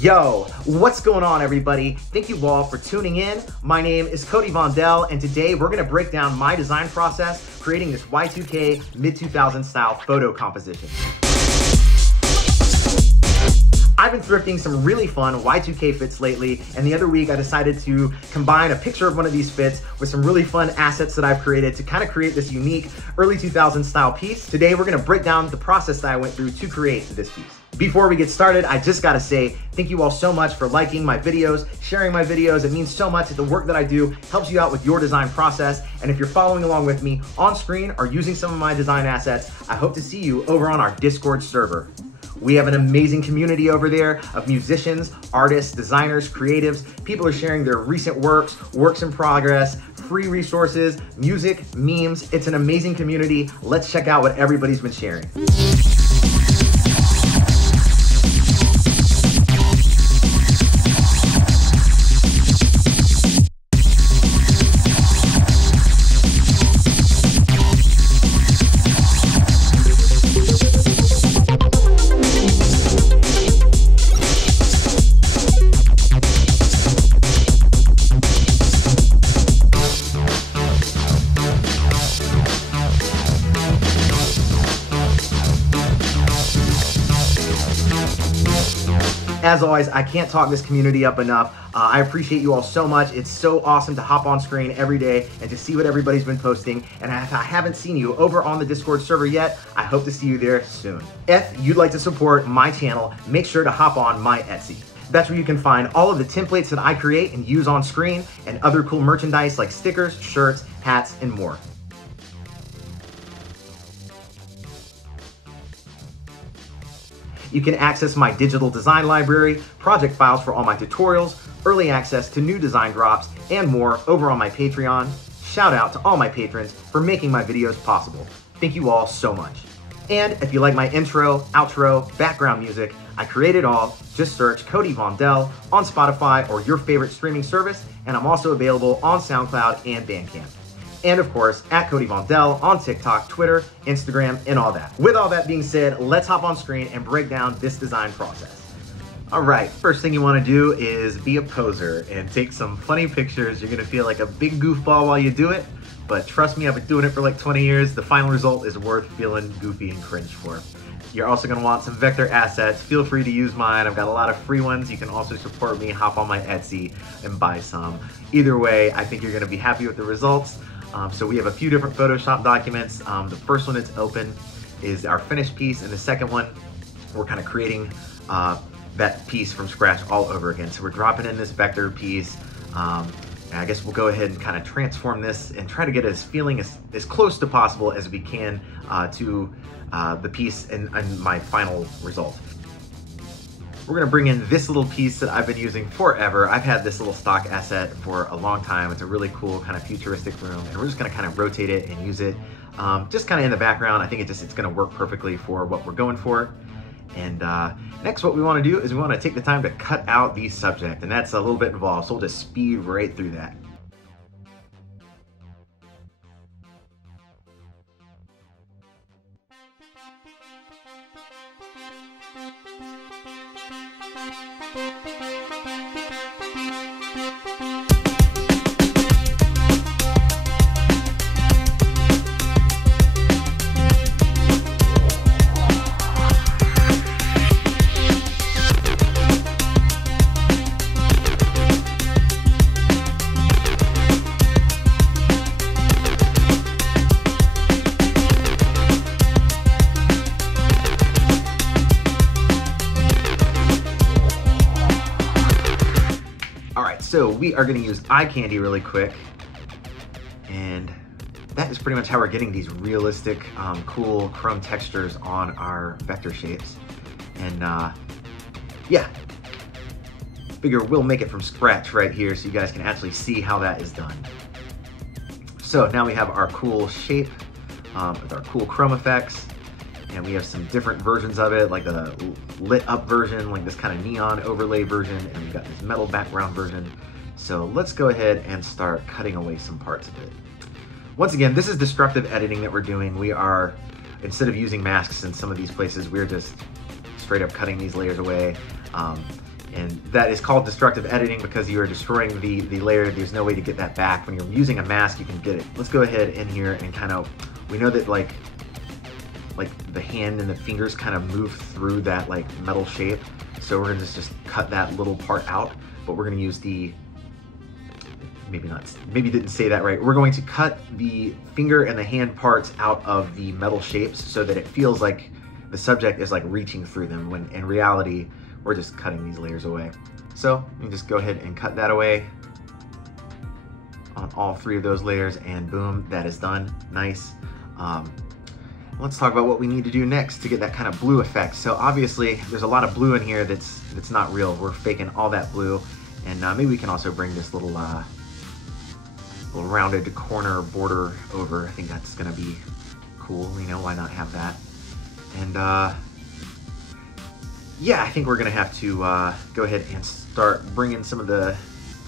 Yo, what's going on everybody? Thank you all for tuning in. My name is Cody Vondell, and today we're gonna break down my design process creating this Y2K mid-2000s style photo composition. I've been thrifting some really fun Y2K fits lately, and the other week I decided to combine a picture of one of these fits with some really fun assets that I've created to kind of create this unique early 2000s style piece. Today we're gonna break down the process that I went through to create this piece. Before we get started, I just gotta say thank you all so much for liking my videos, sharing my videos. It means so much that the work that I do helps you out with your design process. And if you're following along with me on screen or using some of my design assets, I hope to see you over on our Discord server. We have an amazing community over there of musicians, artists, designers, creatives. People are sharing their recent works in progress, free resources, music, memes. It's an amazing community. Let's check out what everybody's been sharing. As always, I can't talk this community up enough. I appreciate you all so much. It's so awesome to hop on screen every day and to see what everybody's been posting. And if I haven't seen you over on the Discord server yet, I hope to see you there soon. If you'd like to support my channel, make sure to hop on my Etsy. That's where you can find all of the templates that I create and use on screen and other cool merchandise like stickers, shirts, hats, and more. You can access my digital design library, project files for all my tutorials, early access to new design drops, and more over on my Patreon. Shout out to all my patrons for making my videos possible. Thank you all so much. And if you like my intro, outro, background music, I create it all. Just search Cody Vondell on Spotify or your favorite streaming service, and I'm also available on SoundCloud and Bandcamp. And of course, at Cody Vondell on TikTok, Twitter, Instagram, and all that. With all that being said, let's hop on screen and break down this design process. All right, first thing you wanna do is be a poser and take some funny pictures. You're gonna feel like a big goofball while you do it, but trust me, I've been doing it for like 20 years. The final result is worth feeling goofy and cringe for. You're also gonna want some vector assets. Feel free to use mine. I've got a lot of free ones. You can also support me, hop on my Etsy and buy some. Either way, I think you're gonna be happy with the results. So we have a few different Photoshop documents. The first one that's open is our finished piece, and the second one, we're kind of creating that piece from scratch all over again. So we're dropping in this vector piece. And I guess we'll go ahead and kind of transform this and try to get as feeling as close to possible as we can to the piece and my final result. We're gonna bring in this little piece that I've been using forever. I've had this little stock asset for a long time. It's a really cool kind of futuristic room, and we're just gonna kind of rotate it and use it just kind of in the background. I think it's gonna work perfectly for what we're going for. And next what we wanna do is we wanna take the time to cut out the subject, and that's a little bit involved, so we'll just speed right through that. So we are gonna use eye candy really quick, and that is pretty much how we're getting these realistic, cool chrome textures on our vector shapes. And yeah, figure we'll make it from scratch right here so you guys can actually see how that is done. So now we have our cool shape with our cool chrome effects. And we have some different versions of it, like the lit up version, like this kind of neon overlay version, and we've got this metal background version. So let's go ahead and start cutting away some parts of it. Once again, this is destructive editing that we're doing. We are, instead of using masks in some of these places, we're just straight up cutting these layers away. And that is called destructive editing because you are destroying the layer. There's no way to get that back. When you're using a mask, you can get it. Let's go ahead in here and kind of, we know that like the hand and the fingers kind of move through that like metal shape. So we're gonna just cut that little part out, but we're gonna use the, maybe didn't say that right. We're going to cut the finger and the hand parts out of the metal shapes so that it feels like the subject is like reaching through them, when in reality, we're just cutting these layers away. So you can just go ahead and cut that away on all 3 of those layers, and boom, that is done. Nice. Let's talk about what we need to do next to get that kind of blue effect. So obviously there's a lot of blue in here that's not real. We're faking all that blue. And maybe we can also bring this little rounded corner border over. I think that's gonna be cool, you know, why not have that? And yeah, I think we're gonna have to go ahead and start bringing some of the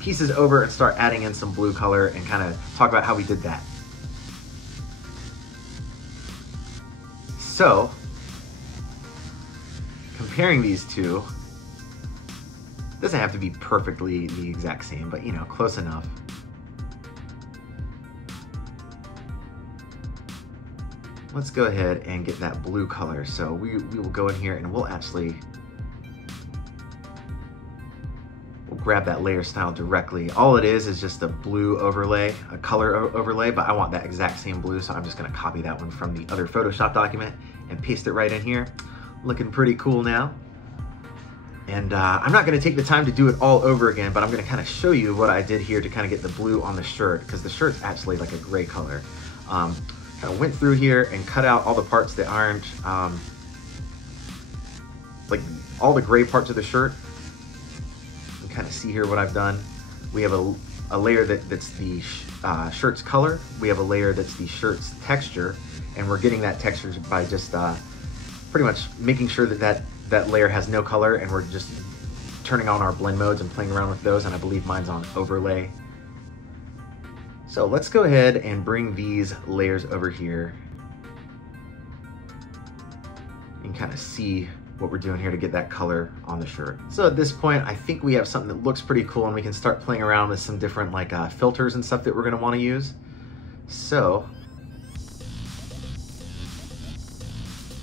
pieces over and start adding in some blue color and kind of talk about how we did that. So, comparing these two, doesn't have to be perfectly the exact same, but you know, close enough. Let's go ahead and get that blue color. So we will go in here and we'll grab that layer style directly. All it is just a blue overlay, a color overlay, but I want that exact same blue, so I'm just gonna copy that one from the other Photoshop document and paste it right in here. Looking pretty cool now. And I'm not gonna take the time to do it all over again, but I'm gonna kind of show you what I did here to kind of get the blue on the shirt, because the shirt's actually like a gray color. Kind of went through here and cut out all the parts that aren't, like all the gray parts of the shirt. Kind of see here what I've done. We have a layer that's the shirt's color. We have a layer that's the shirt's texture, and we're getting that texture by just pretty much making sure that layer has no color, and we're just turning on our blend modes and playing around with those, and I believe mine's on overlay. So let's go ahead and bring these layers over here and kind of see what we're doing here to get that color on the shirt. So at this point, I think we have something that looks pretty cool, and we can start playing around with some different like filters and stuff that we're gonna wanna use. So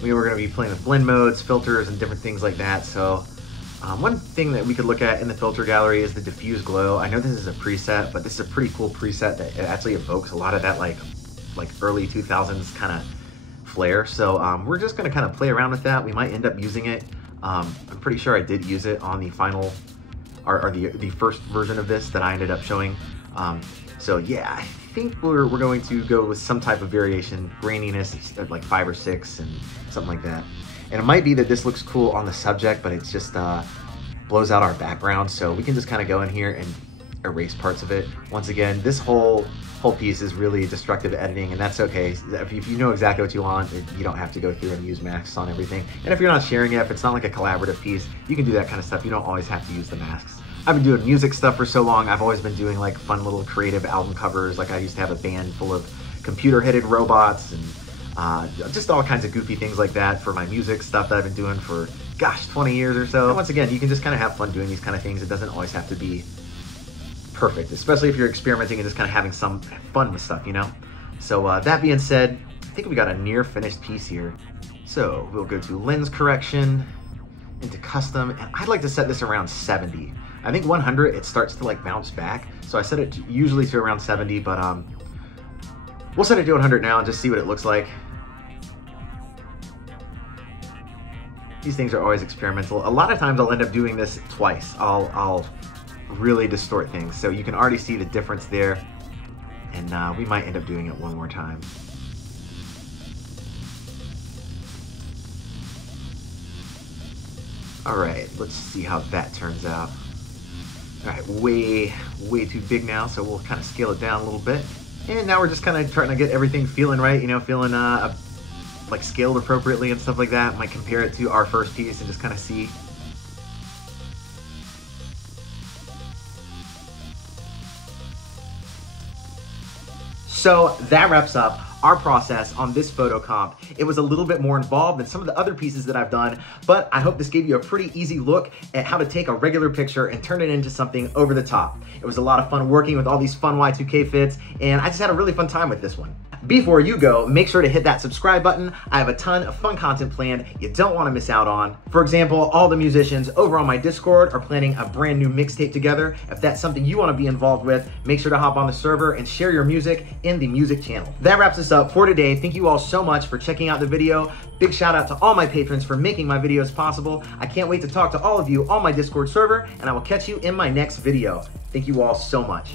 we were gonna be playing with blend modes, filters, and different things like that. So one thing that we could look at in the filter gallery is the diffuse glow. I know this is a preset, but this is a pretty cool preset that it actually evokes a lot of that like early 2000s kind of flare. So we're just gonna kind of play around with that. We might end up using it. I'm pretty sure I did use it on the final, or the first version of this that I ended up showing. So yeah, I think we're going to go with some type of variation, graininess at like 5 or 6 and something like that. And it might be that this looks cool on the subject, but it's just blows out our background. So we can just kind of go in here and erase parts of it. Once again, this whole piece is really destructive editing, and that's okay. If you know exactly what you want, you don't have to go through and use masks on everything. And if you're not sharing it, if it's not like a collaborative piece, you can do that kind of stuff. You don't always have to use the masks. I've been doing music stuff for so long. I've always been doing like fun little creative album covers. Like I used to have a band full of computer-headed robots and just all kinds of goofy things like that for my music stuff that I've been doing for, gosh, 20 years or so. And once again, you can just kind of have fun doing these kind of things. It doesn't always have to be perfect, especially if you're experimenting and just kind of having some fun with stuff, you know? So that being said, I think we got a near finished piece here. So we'll go to lens correction, into custom, and I'd like to set this around 70. I think 100, it starts to like bounce back. So I set it usually to around 70, but we'll set it to 100 now and just see what it looks like. These things are always experimental. A lot of times I'll end up doing this twice. I'll really distort things. So you can already see the difference there. And we might end up doing it one more time. All right, let's see how that turns out. All right, way too big now, so we'll kind of scale it down a little bit. And now we're just kind of trying to get everything feeling right, you know, feeling like scaled appropriately and stuff like that. Might compare it to our first piece and just kind of see. So that wraps up our process on this photo comp. It was a little bit more involved than some of the other pieces that I've done, but I hope this gave you a pretty easy look at how to take a regular picture and turn it into something over the top. It was a lot of fun working with all these fun Y2K fits, and I just had a really fun time with this one. Before you go, make sure to hit that subscribe button. I have a ton of fun content planned you don't want to miss out on. For example, all the musicians over on my Discord are planning a brand new mixtape together. If that's something you want to be involved with, make sure to hop on the server and share your music in the music channel. That wraps us up for today. Thank you all so much for checking out the video. Big shout out to all my patrons for making my videos possible. I can't wait to talk to all of you on my Discord server, and I will catch you in my next video. Thank you all so much.